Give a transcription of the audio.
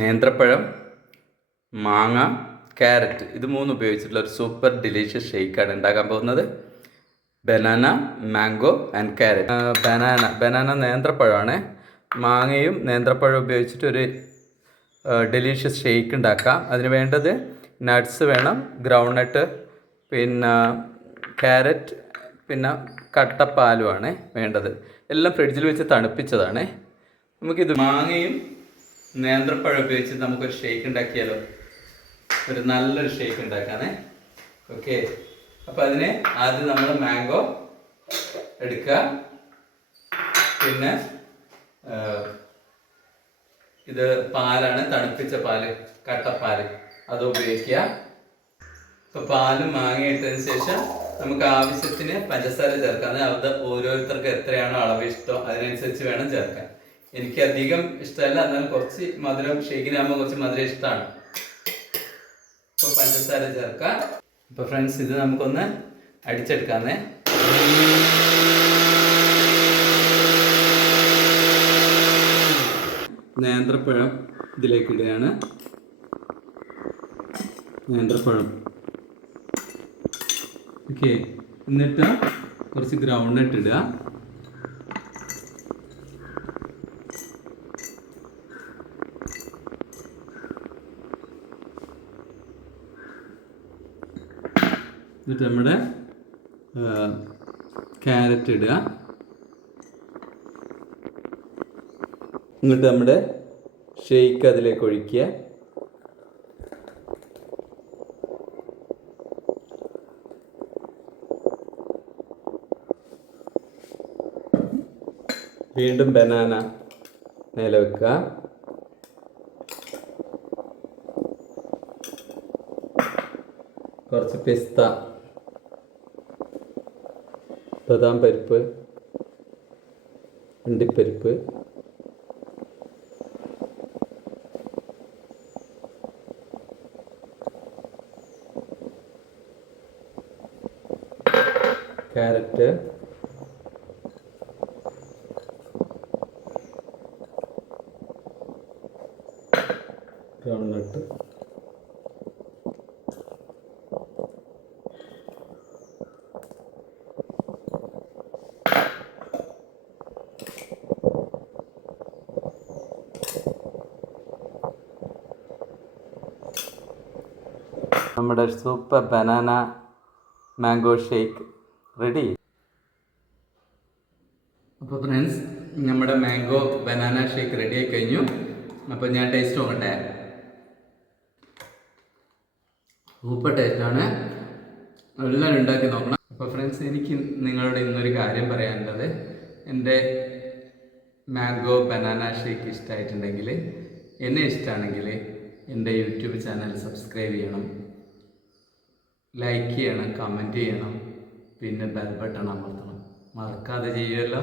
നേന്ത്രപ്പഴം, മാങ്ങ, ക്യാരറ്റ് ഇത് മൂന്ന് ഉപയോഗിച്ചിട്ടുള്ള ഒരു സൂപ്പർ ഡിലീഷ്യസ് ഷേക്കാണ് ഉണ്ടാക്കാൻ പോകുന്നത്. Banana, mango and carrot. Banana നേന്ത്രപ്പഴമാണ്. മാങ്ങയും നേന്ത്രപ്പഴം ഉപയോഗിച്ചിട്ടൊരു ഡെലീഷ്യസ് ഷേക്ക് ഉണ്ടാക്കാം. അതിന് വേണ്ടത് നട്ട്സ് വേണം, ഗ്രൗണ്ട് നട്ട്, പിന്നെ ക്യാരറ്റ്, പിന്നെ കട്ടപ്പാലുമാണ് വേണ്ടത്. എല്ലാം ഫ്രിഡ്ജിൽ വെച്ച് തണുപ്പിച്ചതാണ്. നമുക്കിത് മാങ്ങയും നേന്ത്രപ്പഴം ഉപയോഗിച്ച് നമുക്കൊരു ഷേക്ക് ഉണ്ടാക്കിയാലോ? ഒരു നല്ലൊരു ഷേക്ക് ഉണ്ടാക്കാനേ. ഓക്കെ, അപ്പോൾ അതിന് ആദ്യം നമ്മൾ മാംഗോ എടുക്കുക, പിന്നെ ഇത് പാലാണ്, തണുപ്പിച്ച പാല്, കട്ടപ്പാല്, അത് ഉപയോഗിക്കുക. ഇപ്പോൾ പാലും മാങ്ങ ഇട്ടതിന് ശേഷം നമുക്ക് ആവശ്യത്തിന് പഞ്ചസാര ചേർക്കാം. അത് ഓരോരുത്തർക്ക് എത്രയാണോ അളവ് ഇഷ്ടം അതിനനുസരിച്ച് വേണം ചേർക്കാൻ. എനിക്ക് അധികം ഇഷ്ടമല്ല, എന്നാൽ കുറച്ച് മധുരം ഷേക്കിനാകുമ്പോൾ കുറച്ച് മധുരം ഇഷ്ടമാണ്. ഇപ്പോൾ പഞ്ചസാര ചേർക്കാം. ഇപ്പോൾ ഫ്രണ്ട്സ് ഇത് നമുക്കൊന്ന് അടിച്ചെടുക്കാന്നേ. നേന്ത്രപ്പഴം ഇതിലേക്ക് ഇടുകയാണ്. നേന്ത്രപ്പഴം ഓക്കെ. എന്നിട്ട് കുറച്ച് ഗ്രൗണ്ട് നട്ട് ഇടുക. എന്നിട്ട് നമ്മുടെ ക്യാരറ്റ് ഇടുക. എന്നിട്ട് നമ്മുടെ ഷേക്ക് അതിലേക്ക് ഒഴിക്കുക. വീണ്ടും ബനാന മേലെ വെക്കുക. കുറച്ച് പിസ്ത, ബദാം പരിപ്പ്, അണ്ടിപ്പരിപ്പ്, ക്യാരറ്റ്, ഗ്രൗണ്ട് നട്ട്, നമ്മുടെ super banana mango shake ready. അപ്പോൾ ഫ്രണ്ട്സ്, നമ്മുടെ മാംഗോ ബനാന ഷേക്ക് റെഡി ആയി കഴിഞ്ഞു. അപ്പോൾ ഞാൻ ടേസ്റ്റ് നോക്കട്ടെ. സൂപ്പർ ടേസ്റ്റാണ്, എല്ലാവരും ഉണ്ടാക്കി നോക്കണം. അപ്പോൾ ഫ്രണ്ട്സ്, എനിക്ക് നിങ്ങളോട് ഇന്നൊരു കാര്യം പറയാനുള്ളത്, എൻ്റെ മാംഗോ ബനാന ഷേക്ക് ഇഷ്ടമായിട്ടുണ്ടെങ്കിൽ, എന്നെ ഇഷ്ടമാണെങ്കിൽ എൻ്റെ യൂട്യൂബ് ചാനൽ സബ്സ്ക്രൈബ് ചെയ്യണം, ലൈക്ക് ചെയ്യണം, കമൻറ്റ് ചെയ്യണം, പിന്നെ ബെൽ ബട്ടൺ അമർത്തണം. മറക്കാതെ ചെയ്യുമല്ലോ.